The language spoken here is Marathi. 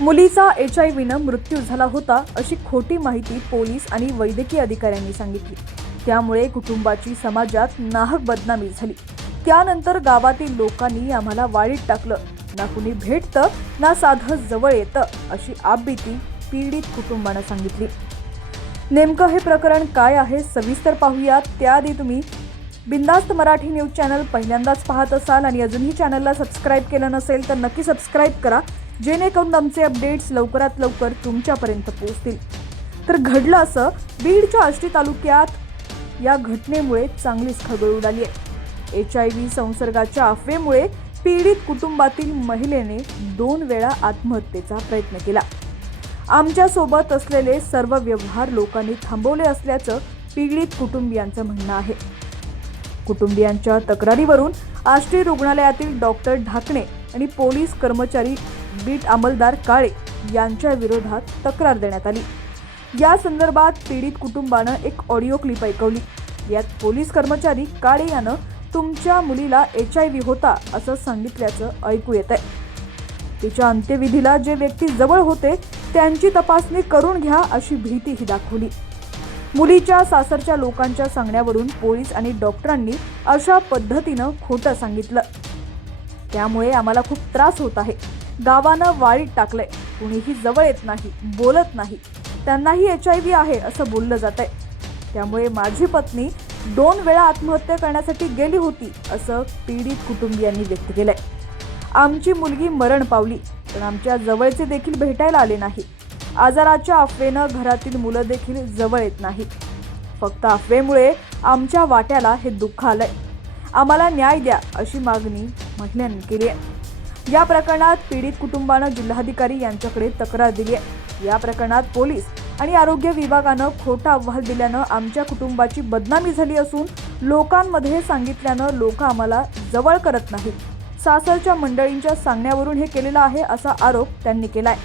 मुलीचा एच आय व्हीनं मृत्यू झाला होता अशी खोटी माहिती पोलीस आणि वैद्यकीय अधिकाऱ्यांनी सांगितली. त्यामुळे कुटुंबाची समाजात नाहक बदनामी झाली. त्यानंतर गावातील लोकांनी आम्हाला वाळीत टाकलं. ना कुणी भेटतं ना साधं जवळ येतं अशी आपबीती पीडित कुटुंबानं सांगितली. नेमकं हे प्रकरण काय आहे सविस्तर पाहूयात. त्याआधी तुम्ही बिंदास्त मराठी न्यूज चॅनल पहिल्यांदाच पाहत असाल आणि अजूनही चॅनलला सबस्क्राईब केलं नसेल तर नक्की सबस्क्राईब करा. जेणेकरून आमचे अपडेट्स लवकरात लवकर तुमच्यापर्यंत पोहोचतील. तर घडलं असं बीडच्या आष्टी तालुक्यात या घटनेमुळे चांगलीच खळबळ उडाली आहे. एच आय व्ही संसर्गाच्या अफवेमुळे पीडित कुटुंबातील महिलेने दोन वेळा आत्महत्येचा प्रयत्न केला. आमच्यासोबत असलेले सर्व व्यवहार लोकांनी थांबवले असल्याचं पीडित कुटुंबियांचं म्हणणं आहे. कुटुंबियांच्या तक्रारीवरून आष्टी रुग्णालयातील डॉक्टर ढाकणे आणि पोलीस कर्मचारी बीट अंमलदार काळे यांच्या विरोधात तक्रार देण्यात आली. या संदर्भात पीडित कुटुंबानं एक ऑडिओ क्लिप ऐकवली. यात पोलीस कर्मचारी काळे यानं तुमच्या मुलीला एच आय व्ही होता असं सांगितल्याचं ऐकू येत आहे. तिच्या अंत्यविधीला जे व्यक्ती जवळ होते त्यांची तपासणी करून घ्या अशी भीतीही दाखवली. मुलीच्या सासरच्या लोकांच्या सांगण्यावरून पोलीस आणि डॉक्टरांनी अशा पद्धतीनं खोटं सांगितलं. त्यामुळे आम्हाला खूप त्रास होत आहे. गावानं वाळीत टाकलंय. कुणीही जवळ येत नाही बोलत नाही. त्यांनाही एच आय व्ही आहे असं बोललं जात आहे त्यामुळे माझी पत्नी दोन वेळा आत्महत्या करण्यासाठी गेली होती असं पीडित कुटुंबियांनी व्यक्त केलंय. आमची मुलगी मरण पावली पण आमच्या जवळचे देखील भेटायला आले नाही. आजाराच्या अफवेनं घरातील मुलं देखील जवळ येत नाही. फक्त अफवेमुळे आमच्या वाट्याला हे दुःख आलंय. आम्हाला न्याय द्या अशी मागणी महिलांनी केली आहे. या प्रकरणात पीडित कुटुंबानं जिल्हाधिकारी यांच्याकडे तक्रार दिली आहे. या प्रकरणात पोलीस आणि आरोग्य विभागानं खोटा अहवाल दिल्यानं आमच्या कुटुंबाची बदनामी झाली असून लोकांमध्ये सांगितल्यानं लोक आम्हाला जवळ करत नाहीत. सासरच्या मंडळींच्या सांगण्यावरून हे केलेलं आहे असा आरोप त्यांनी केलाय.